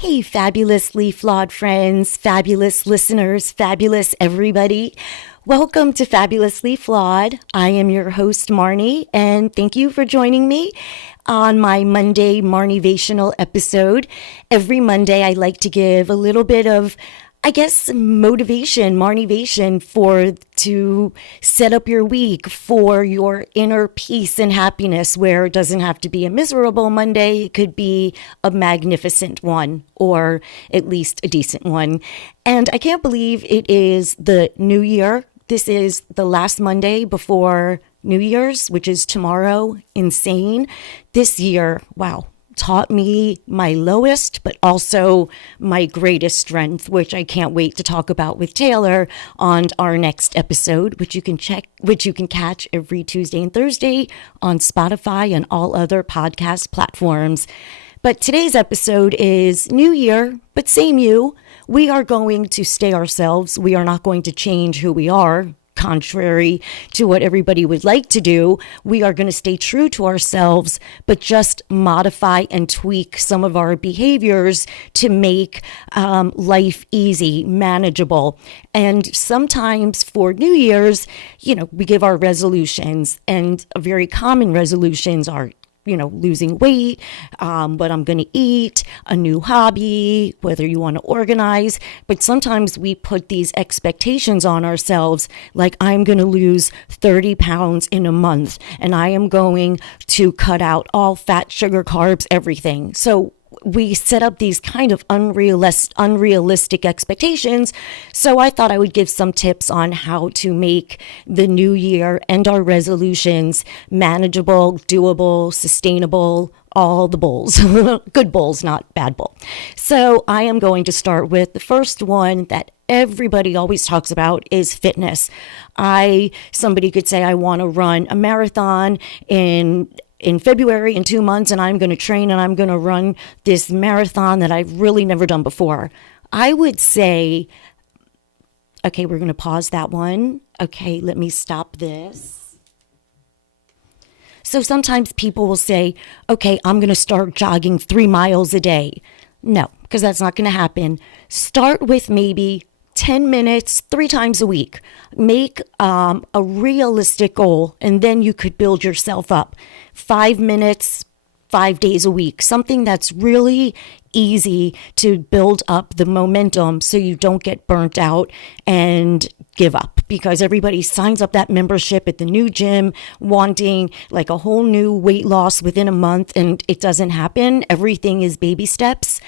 Hey, fabulously flawed friends, fabulous listeners, fabulous everybody. Welcome to Fabulously Flawed. I am your host, Marni, and thank you for joining me on my Monday Marnivational episode. Every Monday, I like to give a little bit of motivation, Marnivation to set up your week for your inner peace and happiness, where it doesn't have to be a miserable Monday. It could be a magnificent one, or at least a decent one. And I can't believe it is the new year. This is the last Monday before New Year's, which is tomorrow. Insane. This year, wow, taught me my lowest, but also my greatest strength, which I can't wait to talk about with Taylor on our next episode, which you can catch every Tuesday and Thursday on Spotify and all other podcast platforms. But today's episode is New Year, but same you. We are going to stay ourselves. We are not going to change who we are. Contrary to what everybody would like to do, we are going to stay true to ourselves, but just modify and tweak some of our behaviors to make life easy, manageable. And sometimes for New Year's, we give our resolutions, and very common resolutions are losing weight, what I'm going to eat, a new hobby, whether you want to organize. But sometimes we put these expectations on ourselves, like I'm going to lose 30 pounds in a month, and I am going to cut out all fat, sugar, carbs, everything. So we set up these kind of unrealistic expectations. So I thought I would give some tips on how to make the new year and our resolutions manageable, doable, sustainable, all the bowls. Good bowls, not bad bowl. So I am going to start with the first one that everybody always talks about is fitness. Somebody could say, I want to run a marathon in February in 2 months, and I'm going to train and I'm going to run this marathon that I've really never done before. I would say, okay, we're going to pause that one. Okay, let me stop this. So sometimes people will say, okay, I'm going to start jogging 3 miles a day. No, because that's not going to happen. Start with maybe 10 minutes, 3 times a week. Make a realistic goal, and then you could build yourself up. 5 minutes, 5 days a week. Something that's really easy to build up the momentum so you don't get burnt out and give up, because everybody signs up that membership at the new gym wanting like a whole new weight loss within a month, and it doesn't happen. Everything is baby steps.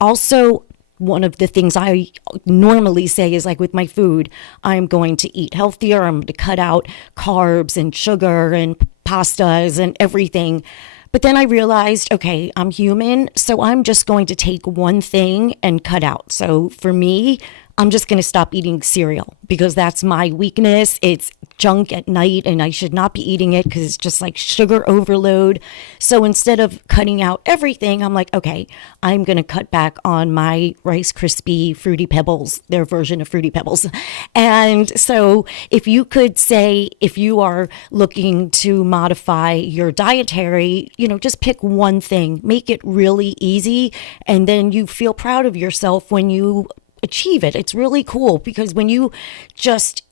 Also, one of the things I normally say is, like with my food, I'm going to eat healthier. I'm going to cut out carbs and sugar and pastas and everything. But then I realized, okay, I'm human, so I'm just going to take one thing and cut out. So for me, I'm just going to stop eating cereal, because that's my weakness. It's junk at night, and I should not be eating it because it's just like sugar overload. So instead of cutting out everything, I'm like, okay, I'm going to cut back on my Rice Krispie Fruity Pebbles, their version of Fruity Pebbles. And so if you could say, if you are looking to modify your dietary, just pick one thing, make it really easy, and then you feel proud of yourself when you achieve it. It's really cool, because when you just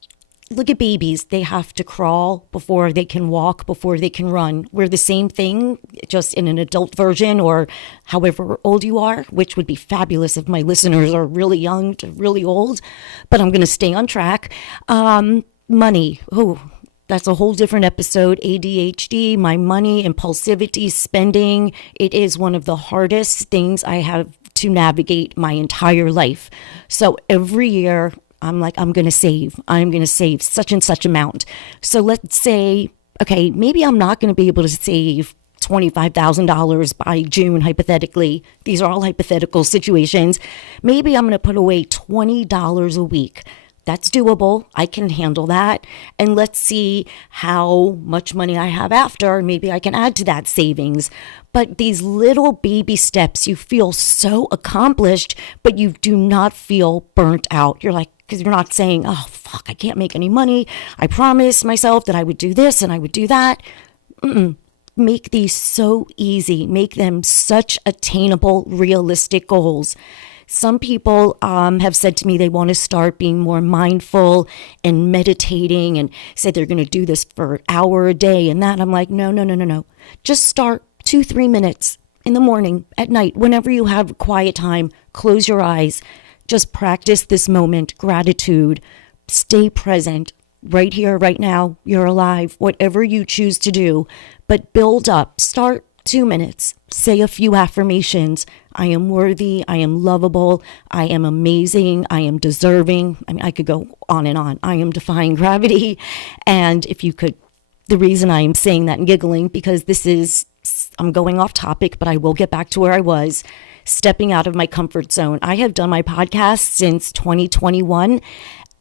look at babies, they have to crawl before they can walk, before they can run. We're the same thing, just in an adult version, or however old you are, which would be fabulous if my listeners are really young to really old, but I'm going to stay on track. Money. Oh, that's a whole different episode. ADHD, my money, impulsivity, spending. It is one of the hardest things I have to navigate my entire life. So every year I'm like, I'm going to save such and such amount. So let's say, okay, maybe I'm not going to be able to save $25,000 by June, hypothetically. These are all hypothetical situations. Maybe I'm going to put away $20 a week. That's doable. I can handle that. And let's see how much money I have after. Maybe I can add to that savings. But these little baby steps, you feel so accomplished, but you do not feel burnt out. You're like, because you're not saying, oh, fuck, I can't make any money. I promised myself that I would do this and I would do that. make these so easy, make them such attainable, realistic goals. Some people have said to me they want to start being more mindful and meditating and say they're going to do this for an hour a day and that. I'm like, no, no, no, no, no. Just start 2-3 minutes in the morning, at night, whenever you have quiet time, close your eyes. Just practice this moment, gratitude, stay present right here, right now. You're alive, whatever you choose to do, but build up. Start 2 minutes. Say a few affirmations. I am worthy. I am lovable. I am amazing. I am deserving. I mean, I could go on and on. I am defying gravity. And if you could, the reason I am saying that and giggling, because I'm going off topic, but I will get back to where I was, stepping out of my comfort zone. I have done my podcast since 2021.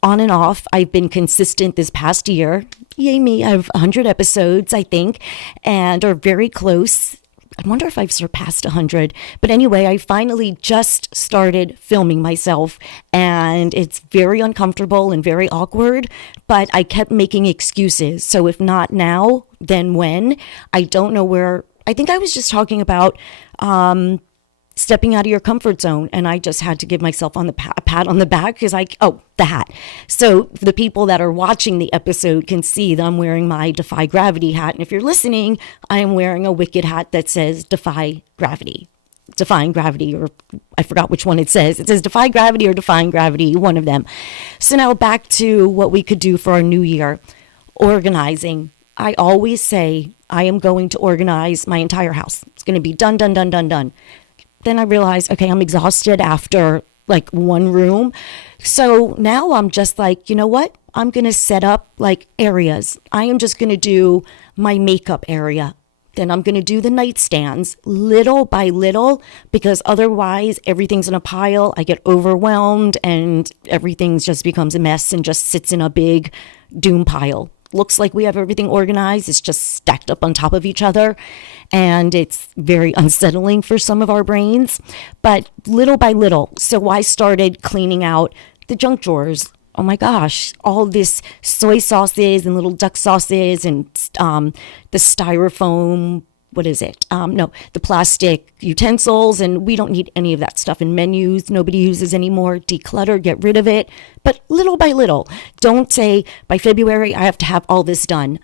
On and off. I've been consistent this past year. Yay me. I have 100 episodes, I think, and are very close. I wonder if I've surpassed 100. But anyway, I finally just started filming myself, and it's very uncomfortable and very awkward, but I kept making excuses. So if not now, then when? I don't know where. I think I was just talking about stepping out of your comfort zone. And I just had to give myself a pat on the back because the hat. So the people that are watching the episode can see that I'm wearing my Defy Gravity hat. And if you're listening, I am wearing a Wicked hat that says Defy Gravity. Defying Gravity, or I forgot which one it says. It says Defy Gravity or Defying Gravity, one of them. So now back to what we could do for our new year. Organizing. I always say I am going to organize my entire house. It's going to be done, done, done, done, done. Then I realized, okay, I'm exhausted after like one room. So now I'm just like, you know what? I'm going to set up like areas. I am just going to do my makeup area. Then I'm going to do the nightstands little by little, because otherwise everything's in a pile. I get overwhelmed and everything just becomes a mess and just sits in a big doom pile. Looks like we have everything organized. It's just stacked up on top of each other. And it's very unsettling for some of our brains. But little by little. So I started cleaning out the junk drawers. Oh my gosh, all this soy sauces and little duck sauces and the styrofoam, the plastic utensils, and we don't need any of that stuff in menus. Nobody uses anymore. Declutter, get rid of it. But little by little, don't say by February I have to have all this done.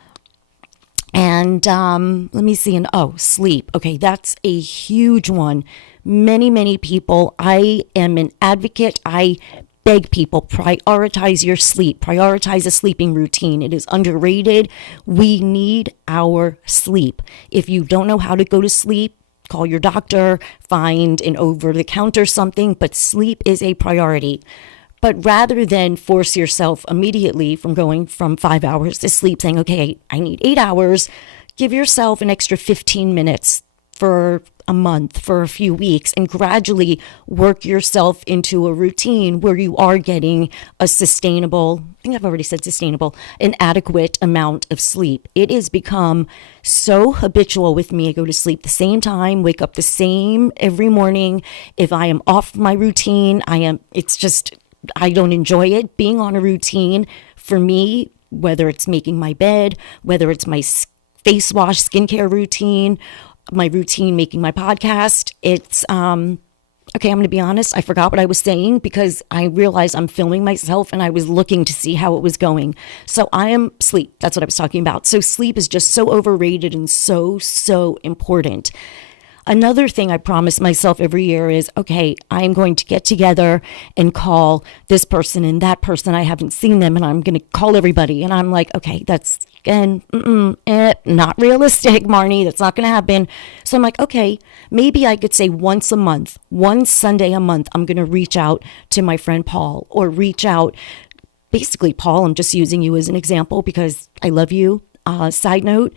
And let me see. Sleep. Okay, that's a huge one. Many people. I am an advocate. I beg people, prioritize your sleep. Prioritize a sleeping routine. It is underrated. We need our sleep. If you don't know how to go to sleep, call your doctor, find an over-the-counter something, but sleep is a priority. But rather than force yourself immediately from going from 5 hours to sleep, saying, okay, I need 8 hours, give yourself an extra 15 minutes for a month, for a few weeks, and gradually work yourself into a routine where you are getting a sustainable, I think I've already said sustainable, an adequate amount of sleep. It has become so habitual with me. I go to sleep the same time, wake up the same every morning. If I am off my routine, I don't enjoy it. Being on a routine for me, whether it's making my bed, whether it's my face wash, skincare routine, my routine making my podcast, it's okay, I'm going to be honest, I forgot what I was saying because I realized I'm filming myself and I was looking to see how it was going. So sleep, that's what I was talking about. So sleep is just so overrated and so important. Another thing I promise myself every year is, okay, I'm going to get together and call this person and that person. I haven't seen them, and I'm going to call everybody. And I'm like, okay, that's, again, not realistic, Marni. That's not going to happen. So I'm like, okay, maybe I could say once a month, one Sunday a month, I'm going to reach out to my friend Paul, or reach out. Basically, Paul, I'm just using you as an example because I love you. Side note,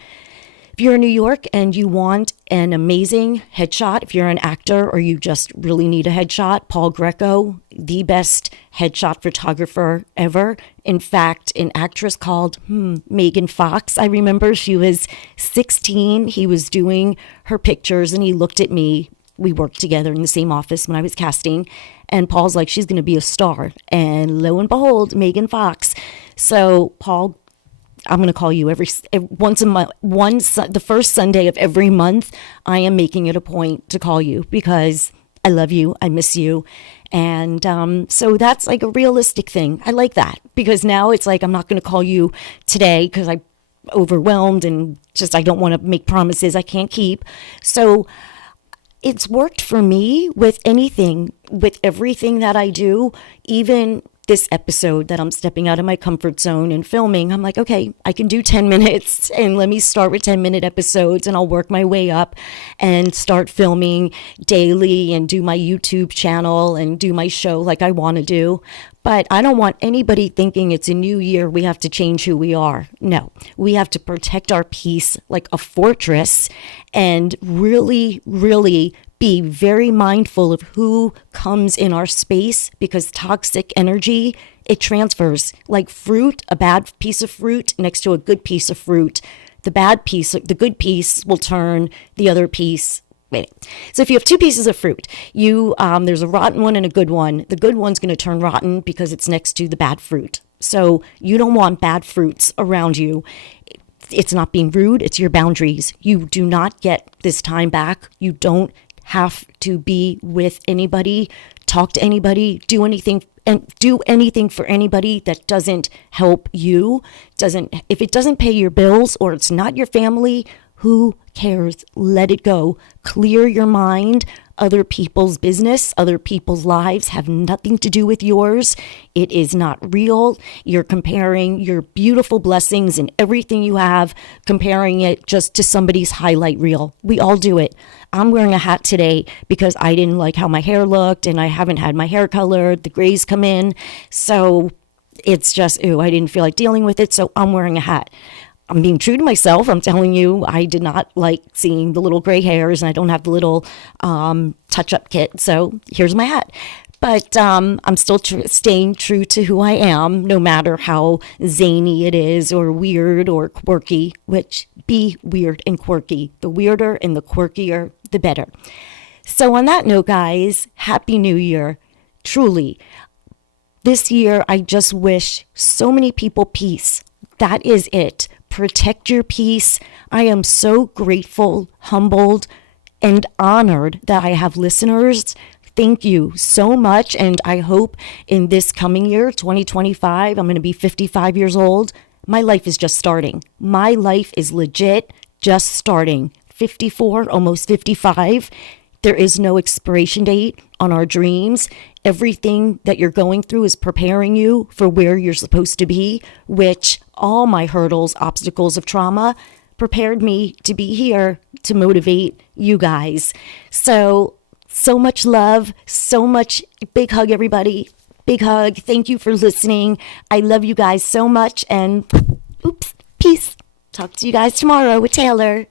if you're in New York and you want an amazing headshot, if you're an actor or you just really need a headshot, Paul Greco, the best headshot photographer ever. In fact, an actress called Megan Fox, I remember she was 16. He was doing her pictures and he looked at me. We worked together in the same office when I was casting. And Paul's like, she's going to be a star. And lo and behold, Megan Fox. So Paul I'm going to call you once a month, the first Sunday of every month. I am making it a point to call you because I love you. I miss you. And so that's like a realistic thing. I like that because now it's like I'm not going to call you today because I'm overwhelmed and just I don't want to make promises I can't keep. So it's worked for me with anything, with everything that I do, even this episode that I'm stepping out of my comfort zone and filming. I'm like, okay, I can do 10 minutes and let me start with 10-minute episodes and I'll work my way up and start filming daily and do my YouTube channel and do my show like I want to do. But I don't want anybody thinking it's a new year, we have to change who we are. No, we have to protect our peace like a fortress and really, really be very mindful of who comes in our space because toxic energy, it transfers like fruit, a bad piece of fruit next to a good piece of fruit. The good piece will turn the other piece. Wait. So if you have two pieces of fruit, there's a rotten one and a good one. The good one's going to turn rotten because it's next to the bad fruit. So you don't want bad fruits around you. It's not being rude. It's your boundaries. You do not get this time back. You don't have to be with anybody, talk to anybody, do anything for anybody that doesn't help you. If it doesn't pay your bills or it's not your family, who cares? Let it go. Clear your mind. Other people's business, other people's lives have nothing to do with yours. It is not real. You're comparing your beautiful blessings and everything you have, comparing it just to somebody's highlight reel. We all do it. I'm wearing a hat today because I didn't like how my hair looked and I haven't had my hair colored. The grays come in. So it's just, I didn't feel like dealing with it. So I'm wearing a hat. I'm being true to myself. I'm telling you, I did not like seeing the little gray hairs and I don't have the little touch-up kit. So here's my hat. But I'm still staying true to who I am, no matter how zany it is or weird or quirky, which be weird and quirky. The weirder and the quirkier, the better. So on that note, guys, Happy New Year. Truly, this year, I just wish so many people peace. That is it. Protect your peace. I am so grateful, humbled, and honored that I have listeners. Thank you so much. And I hope in this coming year, 2025, I'm going to be 55 years old. My life is just starting. My life is legit just starting. 54, almost 55. There is no expiration date on our dreams. Everything that you're going through is preparing you for where you're supposed to be, which all my hurdles, obstacles of trauma prepared me to be here to motivate you guys. So much love, so much. Big hug, everybody. Big hug. Thank you for listening. I love you guys so much. And peace. Talk to you guys tomorrow with Taylor.